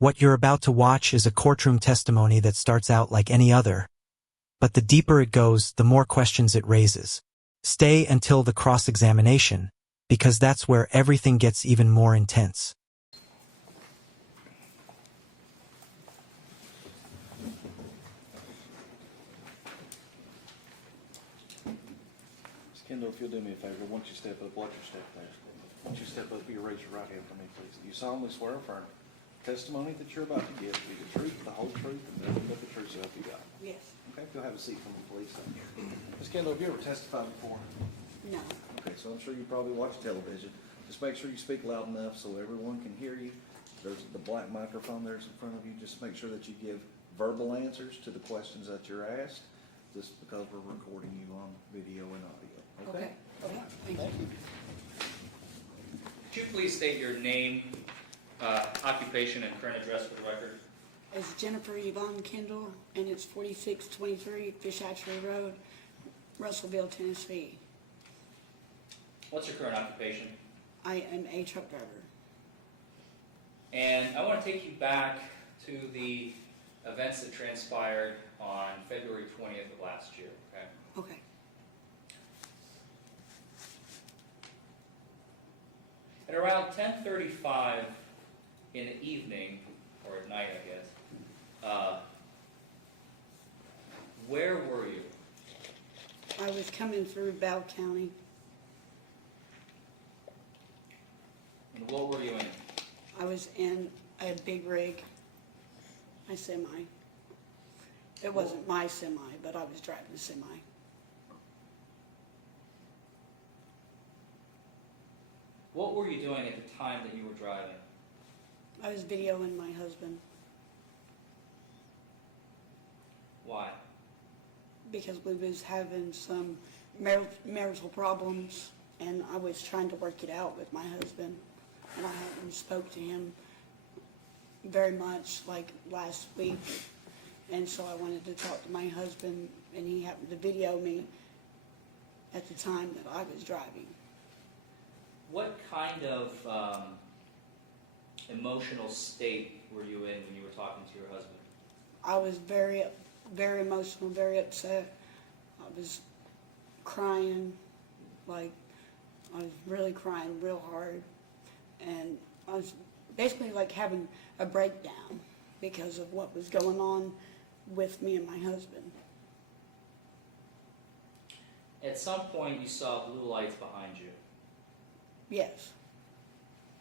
What you're about to watch is a courtroom testimony that starts out like any other, but the deeper it goes, the more questions it raises. Stay until the cross-examination, because that's where everything gets even more intense. Kendall, if you'll do me a favor, once you step up, watch your step there. Once you step up, you raise your right hand for me, please. You solemnly swear or affirm testimony that you're about to give to be the truth, the whole truth, and nothing but the truth, so help you God. Yes. Okay, if you'll have a seat for me, please. Ms. Kendall, have you ever testified before? No. Okay, so I'm sure you probably watch television. Just make sure you speak loud enough so everyone can hear you. There's the black microphone there's in front of you. Just make sure that you give verbal answers to the questions that you're asked, just because we're recording you on video and audio. Okay? Okay. Thank you. Could you please state your name, occupation, and current address for the record? It's Jennifer Yvonne Kendall, and it's 4623 Fish Hatchery Road, Russellville, Tennessee. What's your current occupation? I am a truck driver. And I want to take you back to the events that transpired on February 20th of last year, okay? Okay. At around 10:35 in the evening, or at night, I guess, where were you? I was coming through Bell County. And what were you in? I was in a big rig, my semi. It wasn't my semi, but I was driving the semi. What were you doing at the time that you were driving? I was videoing my husband Why? because we was having some marital problems, and I was trying to work it out with my husband, and I hadn't spoke to him very much like last week, and so I wanted to talk to my husband, and he happened to video me at the time that I was driving. What kind of emotional state were you in when you were talking to your husband? I was very, very emotional, very upset. I was crying, like, I was really crying real hard. And I was basically like having a breakdown because of what was going on with me and my husband. At some point, you saw blue lights behind you. Yes,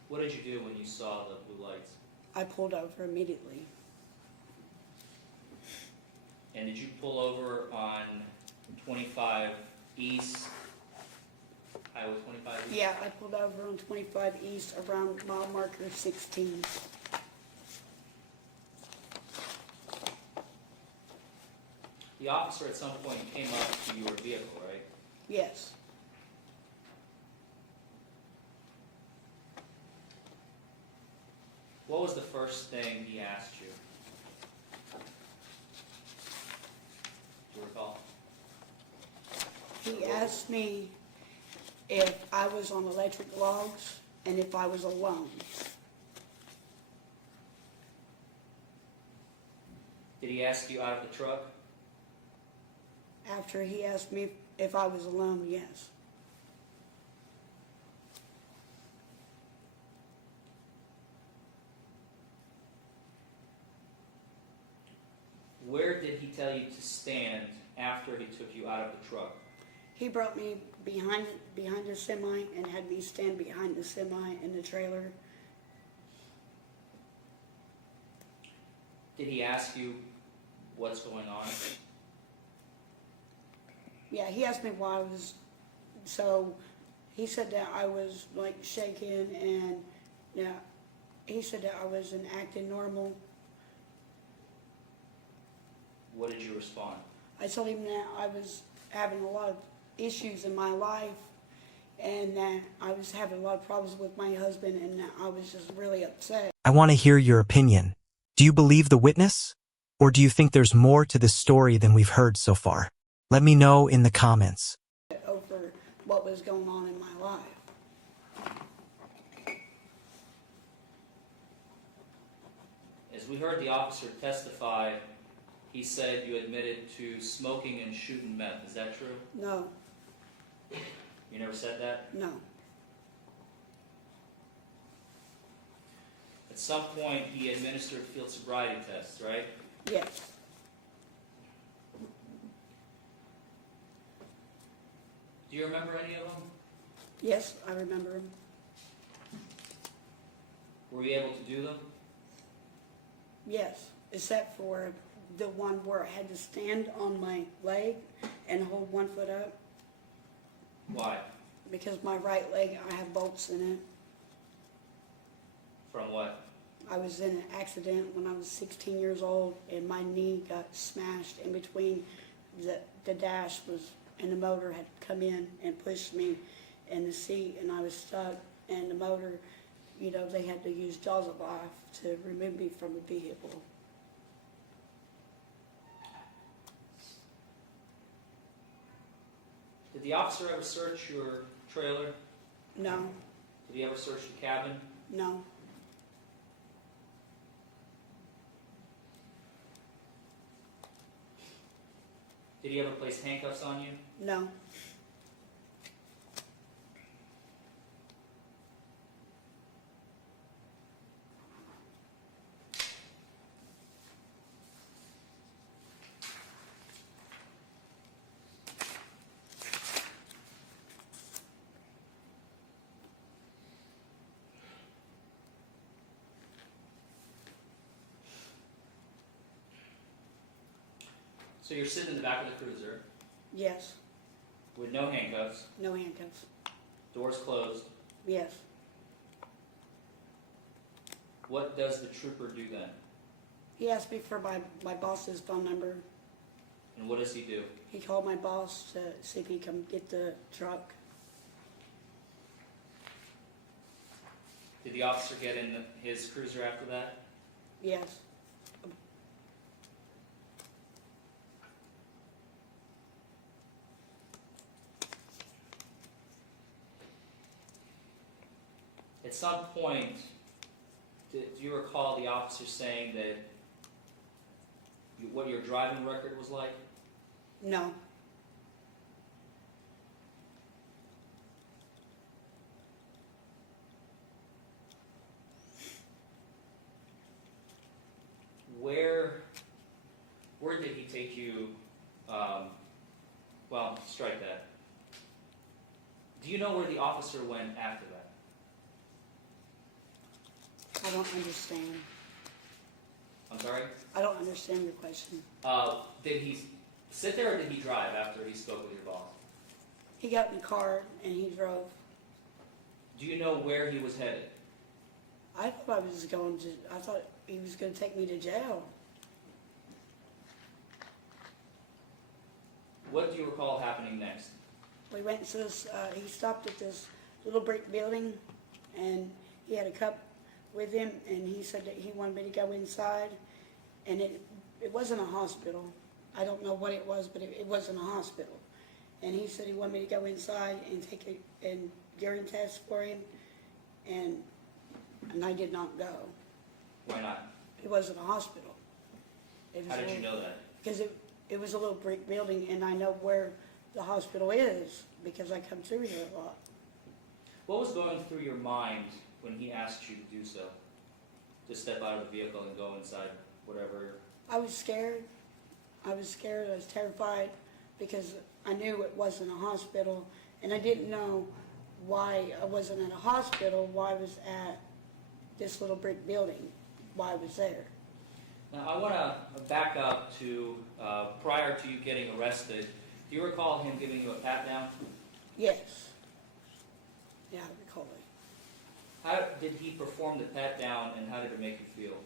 What did you do when you saw the blue lights? I pulled over immediately. And did you pull over on 25 East, Highway 25 East? Yeah, I pulled over on 25 East around mile marker 16. The officer at some point came up to your vehicle, right? Yes, What was the first thing he asked you? Do you recall? he asked me if I was on electric logs and if I was alone. Did he ask you out of the truck? After he asked me if I was alone, yes. Where did he tell you to stand after he took you out of the truck? He brought me behind the semi and had me stand behind the semi in the trailer. Did he ask you what's going on? Yeah, he asked me why I was, so he said that I was like shaking, and yeah, he said that I wasn't acting normal. What did you respond? I told him that I was having a lot of issues in my life, and that I was having a lot of problems with my husband, and that I was just really upset. I want to hear your opinion. Do you believe the witness? Or do you think there's more to this story than we've heard so far? Let me know in the comments. Over what was going on in my life. As we heard the officer testify, he said you admitted to smoking and shooting meth. Is that true? No, You never said that? no, At some point, he administered field sobriety tests, right? yes, Do you remember any of them? yes, I remember him. Were you able to do them? Yes, except for the one where I had to stand on my leg and hold one foot up, Why? because my right leg, I have bolts in it. From what? I was in an accident when I was 16 years old, and my knee got smashed in between the dash was, and the motor had come in and pushed me in the seat, and I was stuck, and the motor, you know, they had to use jaws of life to remove me from the vehicle. Did the officer ever search your trailer? No, Did he ever search your cabin? no, Did he ever place handcuffs on you? no, So you're sitting in the back of the cruiser yes, with no handcuffs, no handcuffs, doors closed. yes. What does the trooper do then? He asked me for my boss's phone number. And what does he do? He called my boss to see if he could come get the truck. Did the officer get in his cruiser after that? Yes, At some point, do you recall the officer saying that what your driving record was like? no, Where did he take you? Well, strike that. Do you know where the officer went after that? I don't understand. I'm sorry? I don't understand your question. Did he sit there or did he drive after he spoke with your boss? He got in the car and he drove. Do you know where he was headed? I thought he was going to take me to jail. What do you recall happening next? We went to this, he stopped at this little brick building, and he had a cup with him, and he said that he wanted me to go inside, and it wasn't a hospital. I don't know what it was, but it wasn't a hospital. And he said he wanted me to go inside and take a urine test for him, and I did not go. Why not? It wasn't a hospital. How did you know that? Because it was a little brick building, and I know where the hospital is because I come through here a lot. What was going through your mind when he asked you to do so? To step out of the vehicle and go inside whatever? I was scared. I was terrified because I knew it wasn't a hospital, and I didn't know why I wasn't at a hospital, why I was at this little brick building, why I was there. Now, I want to back up to prior to you getting arrested. Do you recall him giving you a pat down? Yes. Yeah, I recall it. How did he perform the pat down, and how did it make you feel?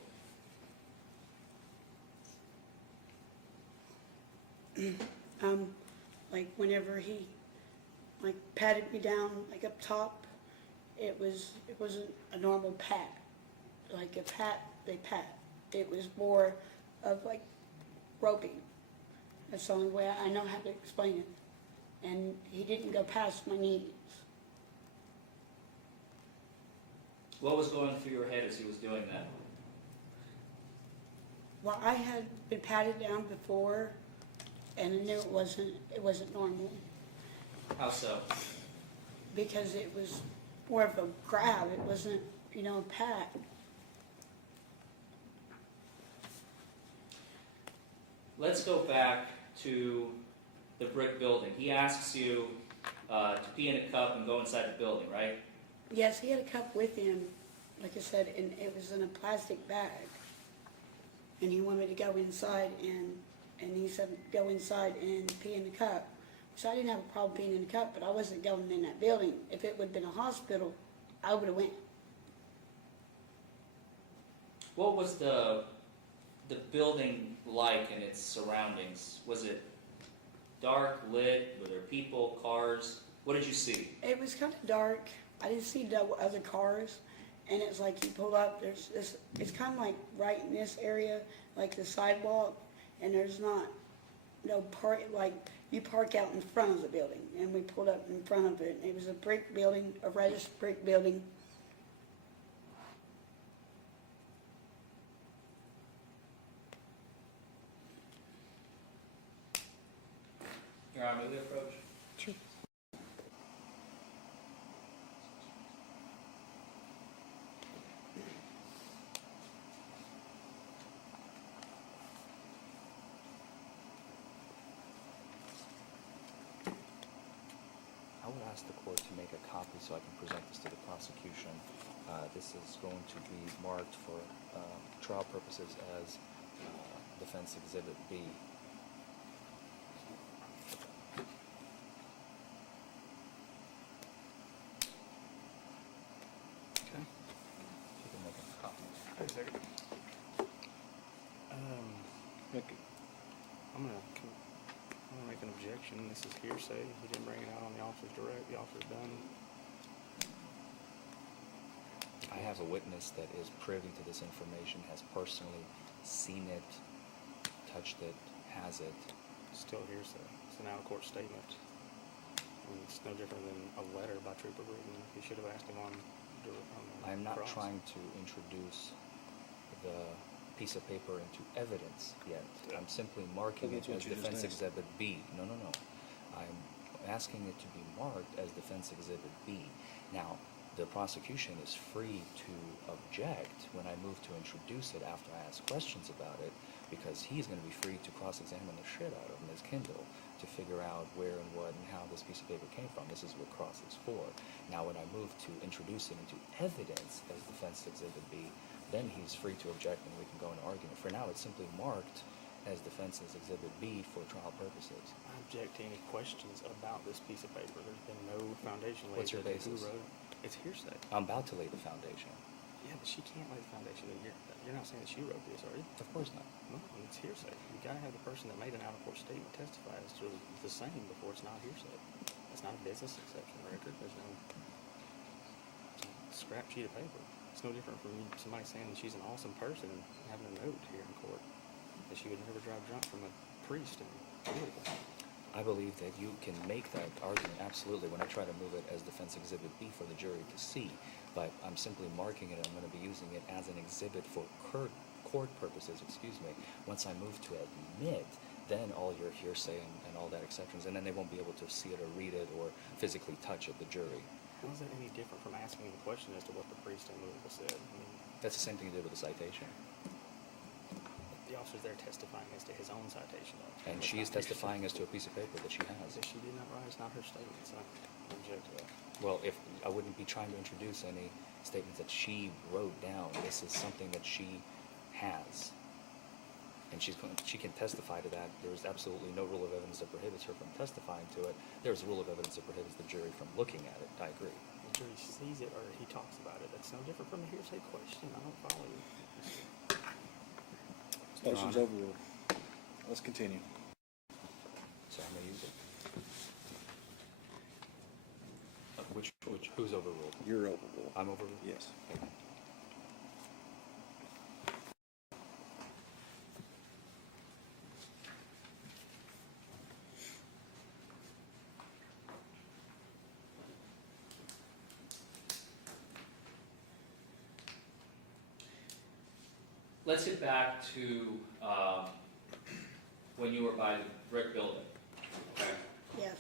Like whenever he like patted me down like up top, it wasn't a normal pat. Like a pat, they pat. It was more of like roping. That's the only way I know how to explain it. And he didn't go past my knees. What was going through your head as he was doing that? Well, I had been patted down before, and I knew it wasn't normal, How so? because it was more of a grab, it wasn't, a pat. Let's go back to the brick building. He asks you to pee in a cup and go inside the building, right? Yes, he had a cup with him, like I said, and it was in a plastic bag. And he wanted me to go inside and he said, go inside and pee in the cup. So I didn't have a problem peeing in the cup, but I wasn't going in that building. If it would have been a hospital, I would have went. What was the building like and its surroundings? Was it dark, lit? Were there people, cars? What did you see? It was kind of dark. I didn't see no other cars. And it's like you pull up, there's this, it's kind of like right in this area, like the sidewalk, and there's not no park, like you park out in front of the building. And we pulled up in front of it. It was a brick building, a reddish brick building. Your Honor, may we approach? Sure. I would ask the court to make a copy so I can present this to the prosecution. This is going to be marked for trial purposes as Defense Exhibit B. Okay. You can make a copy. Wait a second. I'm gonna make an objection. This is hearsay. He didn't bring it out on the officer's direct. The officer's done. I have a witness that is privy to this information, has personally seen it, touched it, has it. Still hearsay. It's an out-of-court statement. I mean, it's no different than a letter by Trooper Bruton. He should have asked him on the I am not cross. trying to introduce the piece of paper into evidence yet. I'm simply marking it as Defense Exhibit B. No. I'm asking it to be marked as Defense Exhibit B. Now, the prosecution is free to object when I move to introduce it after I ask questions about it, because he's going to be free to cross-examine the shit out of Ms. Kendall to figure out where and what and how this piece of paper came from. This is what cross is for. Now, when I move to introduce it into evidence as Defense Exhibit B, then he's free to object and we can go into argument. For now, it's simply marked as Defense Exhibit B for trial purposes. I object to any questions about this piece of paper. There's been no foundation laid. What's your as to who basis? wrote it. It's hearsay. I'm about to lay the foundation. Yeah, but she can't lay the foundation. You're not saying that she wrote this, are you? Of course not. No, it's hearsay. You gotta have the person that made an out-of-court statement testify as to the same before it's not hearsay. It's not a business exception record. There's no scrap sheet of paper. It's no different from somebody saying she's an awesome person and having a note here in court that she would never drive drunk from a priest in Louisville. I believe that you can make that argument absolutely when I try to move it as Defense Exhibit B for the jury to see, but I'm simply marking it. I'm going to be using it as an exhibit for court purposes, Once I move to admit, then all your hearsay and all that exceptions, and then they won't be able to see it or read it or physically touch it, the jury. How is that any different from asking a question as to what the priest in Louisville said? I mean, That's the same thing you did with the citation. the officer's there testifying as to his own citation, though. And It's she is not hearsay. testifying as to a piece of paper that she has. If she did not write, it's not her statement, so I object to that. Well, if I wouldn't be trying to introduce any statements that she wrote down. This is something that she has. And she can testify to that. There's absolutely no rule of evidence that prohibits her from testifying to it. There's a rule of evidence that prohibits the jury from looking at it. I agree. The jury sees it or he talks about it. That's no different from a hearsay question. I don't follow you. Motion's overruled. Let's continue. So I may use it. Who's overruled? You're overruled. I'm overruled? Yes. Okay. let's get back to when you were by the brick building. Okay. Yes.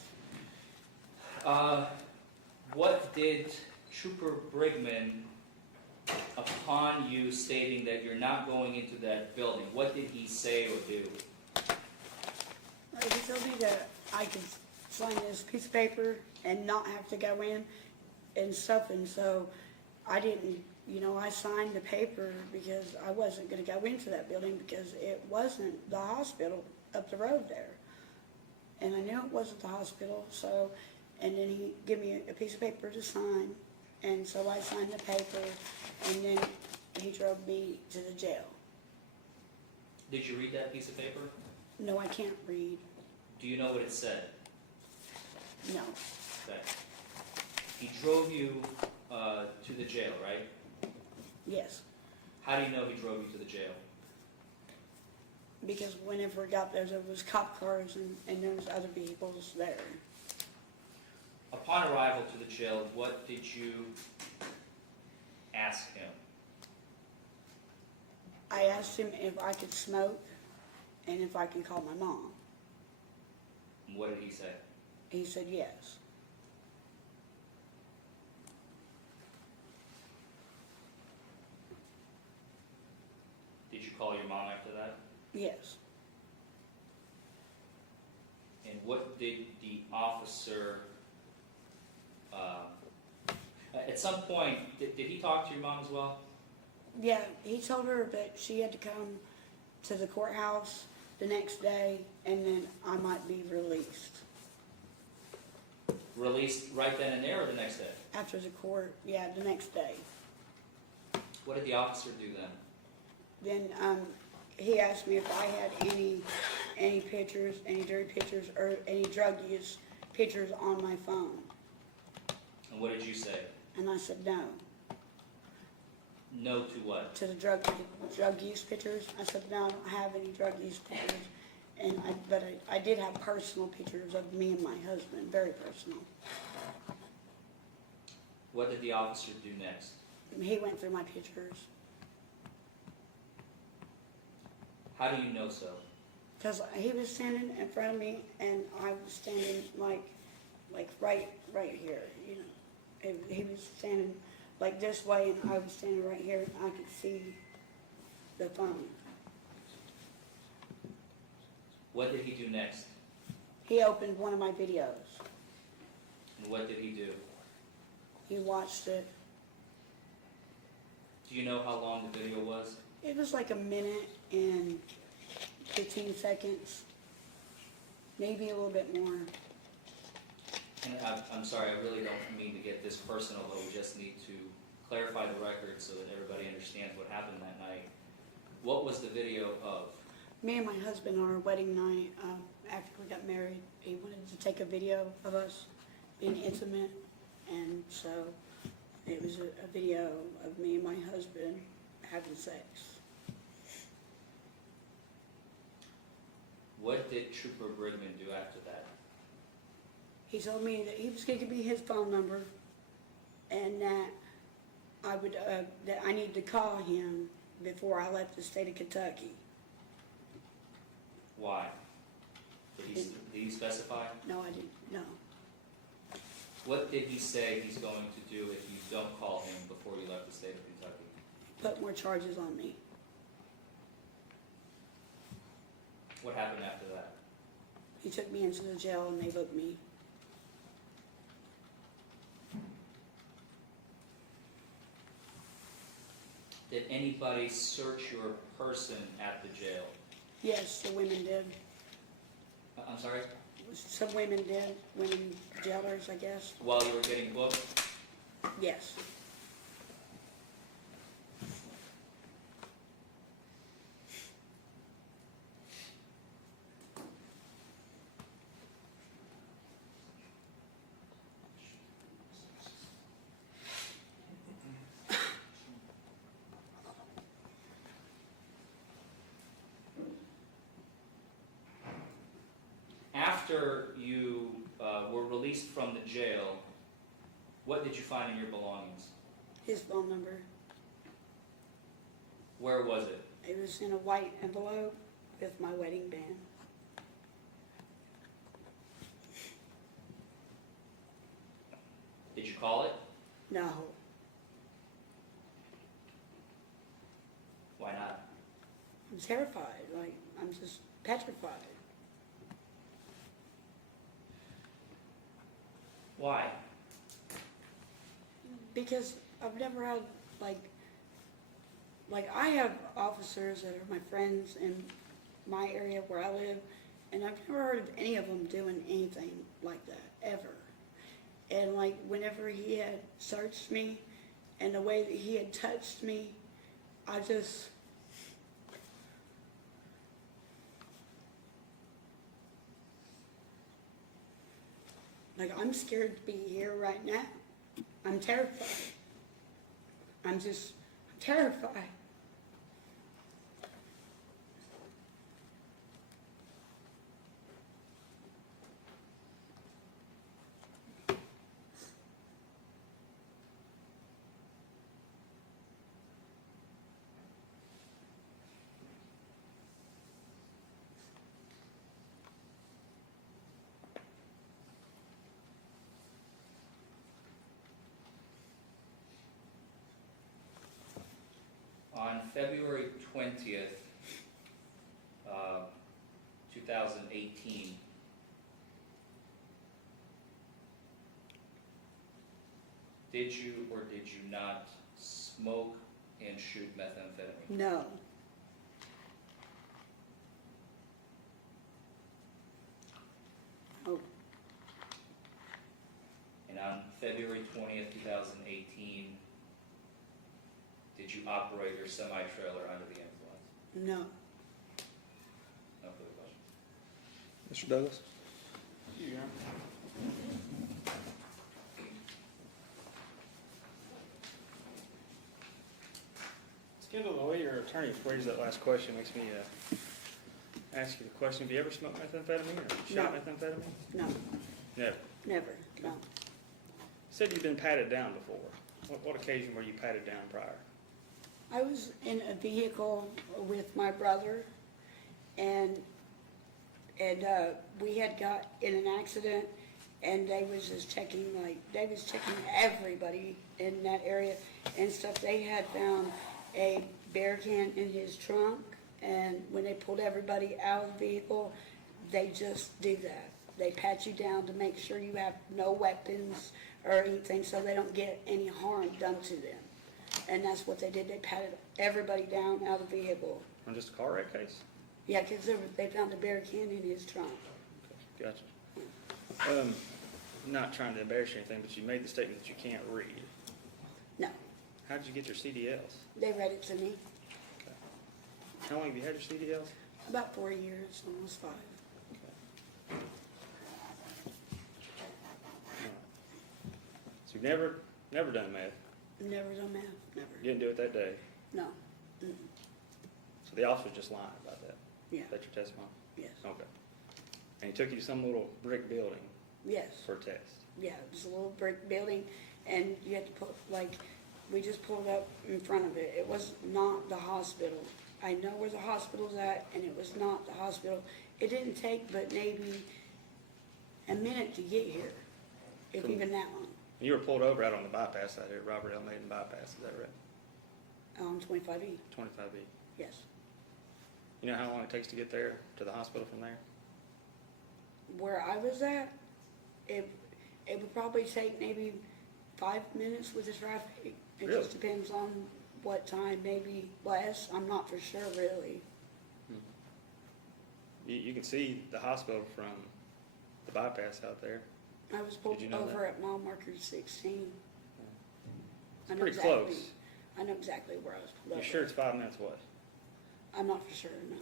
What did Trooper Brigman, upon you stating that you're not going into that building, what did he say or do? He told me that I could sign this piece of paper and not have to go in and stuff, and so I didn't, I signed the paper because I wasn't gonna go into that building because it wasn't the hospital up the road there. And I knew it wasn't the hospital, so, and then he gave me a piece of paper to sign, and so I signed the paper, and then he drove me to the jail. Did you read that piece of paper? No, I can't read, Do you know what it said? no. Okay. He drove you to the jail, right? Yes, How do you know he drove you to the jail? because whenever we got there was cop cars and there was other vehicles there. Upon arrival to the jail, what did you ask him? I asked him if I could smoke and if I could call my mom. And what did he say? He said yes. Did you call your mom after that? Yes. And what did the officer, at some point, did he talk to your mom as well? Yeah, he told her that she had to come to the courthouse the next day and then I might be released. Released right then and there or the next day? After the court, yeah, the next day. What did the officer do then? Then he asked me if I had any pictures, any dirty pictures, or any drug use pictures on my phone. And what did you say? And I said no. No to what? To the drug use pictures, I said no, I don't have any drug use pictures. But I did have personal pictures of me and my husband, very personal. What did the officer do next? He went through my pictures. How do you know so? Because he was standing in front of me and I was standing like right here, And he was standing like this way and I was standing right here and I could see the phone. What did he do next? He opened one of my videos. And what did he do? He watched it. Do you know how long the video was? It was like a minute and 15 seconds, maybe a little bit more. And I'm sorry, I really don't mean to get this personal, but we just need to clarify the record so that everybody understands what happened that night. What was the video of? Me and my husband on our wedding night, after we got married, he wanted to take a video of us being intimate, and so it was a video of me and my husband having sex. What did Trooper Brigman do after that? He told me that he was going to give me his phone number, and that I would that I need to call him before I left the state of Kentucky. Why? Did he specify? No, I didn't. No. What did he say he's going to do if you don't call him before you left the state of Kentucky? Put more charges on me. What happened after that? He took me into the jail and they booked me. Did anybody search your person at the jail? Yes, the women did. I'm sorry? Some women did. Women jailers, I guess. While you were getting booked? Yes. After you were released from the jail, what did you find in your belongings? His phone number. Where was it? It was in a white envelope with my wedding band. Did you call it? No, Why not? I'm terrified, like, I'm just petrified. Why? Because I've never had, like I have officers that are my friends in my area where I live, and I've never heard of any of them doing anything like that, ever. And like, whenever he had searched me, and the way that he had touched me, I just, like, I'm scared to be here right now. I'm terrified. I'm terrified. On February 20th, 2018, did you or did you not smoke and shoot methamphetamine? No, oh, And on February 20th, 2018, did you operate your semi-trailer under the influence? no. No further questions. Mr. Douglas? Kendall, the way your attorney phrased that last question makes me ask you the question, have you ever smoked methamphetamine or shot No. methamphetamine? No, Never. never, no. You said you've been patted down before. What occasion were you patted down prior? I was in a vehicle with my brother, and we had got in an accident, and they was just checking, they was checking everybody in that area and stuff. They had found a bear can in his trunk, and when they pulled everybody out of the vehicle, they just do that. They pat you down to make sure you have no weapons or anything, so they don't get any harm done to them. And that's what they did. They patted everybody down out of the vehicle. On just a car wreck case? Yeah, because they found a bear can in his trunk. Gotcha. Not trying to embarrass you or anything, but you made the statement that you can't read. No, How did you get your CDLs? they read it to me. How long have you had your CDLs? About 4 years, almost 5. So you've never done meth? Never done math, never. You didn't do it that day? No. Mm-mm. So the officer was just lying about that? Yeah, That's your testimony? yes, Okay. And he took you to some little brick building yes. for a test? Yeah, it was a little brick building, and you had to put, we just pulled up in front of it. It was not the hospital. I know where the hospital's at, and it was not the hospital. It didn't take but maybe a minute to get here, if From- even that long, You were pulled over out on the bypass out here, Robert L. Maiden bypass, is that right? 25E, 25B. yes. You know how long it takes to get there, to the hospital from there? Where I was at, it would probably take maybe 5 minutes with the traffic. It Really? just depends on what time, maybe less, I'm not for sure really. You can see the hospital from the bypass out there. I was pulled Did you know over at mile marker 16. I It's know pretty exactly- close. I know exactly where I was pulled You over. sure it's 5 minutes away? I'm not for sure, no.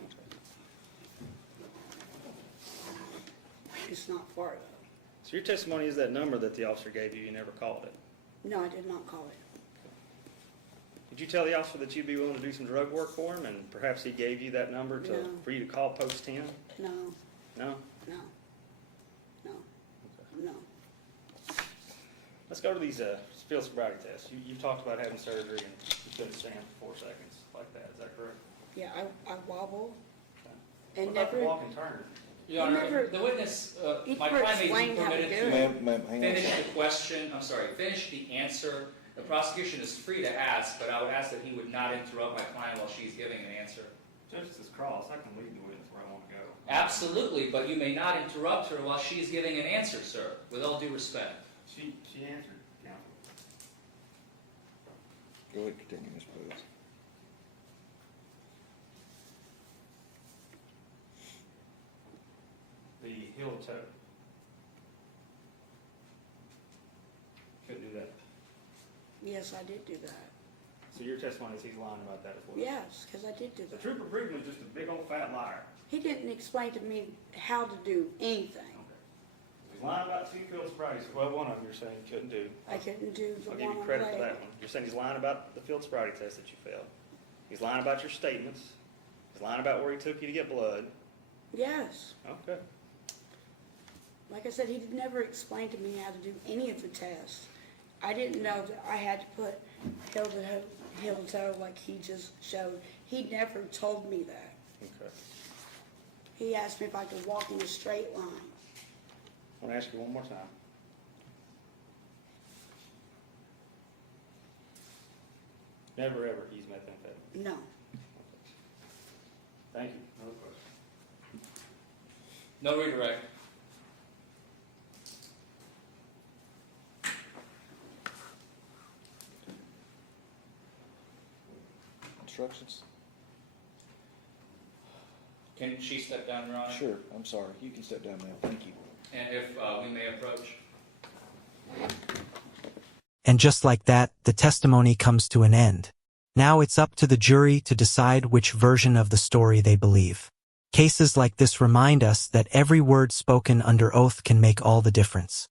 It's not far though. So your testimony is that number that the officer gave you, you never called it. No, I did not call it. Did you tell the officer that you'd be willing to do some drug work for him, and perhaps he gave you that number No. for you to call post 10? No, No? no, no, no. Let's go to these field sobriety tests. You've talked about having surgery and you couldn't stand for 4 seconds like that, is that correct? Yeah, I wobble and What about the never, walk and turn? Your Honor, never- the witness, he my never client may be explained how to permitted do to it. Ma'am, hang on. finish the question, finish the answer. The prosecution is free to ask, but I would ask that he would not interrupt my client while she's giving an answer. Justice Cross, I can lead the witness where I want to go. Absolutely, but you may not interrupt her while she's giving an answer, sir, with all due respect. She answered, counsel. Go ahead, continue, Ms. Booth. The heel toe. Couldn't do that. Yes, I did do that. So your testimony is he's lying about that as well? Yes, because I did do The that. trooper proven was just a big old fat liar. He didn't explain to me how to do anything. He's lying about two field sobriety. Well, one of them you're saying you couldn't do. I couldn't do the I'll one give you on credit for leg. that one. You're saying he's lying about the field sobriety test that you failed. He's lying about your statements. He's lying about where he took you to get blood. Yes. Okay. Like I said, he never explained to me how to do any of the tests. I didn't know that I had to put heel to toe like he just showed. He never told me that. Okay. He asked me if I could walk in a straight line. I want to ask you one more time. Never ever use methamphetamine. No. Thank you. No question. No redirect. Instructions? Can she step down, Your Honor? Sure, I'm sorry. You can step down now. Thank you. And if we may approach. And just like that, the testimony comes to an end. Now it's up to the jury to decide which version of the story they believe. Cases like this remind us that every word spoken under oath can make all the difference.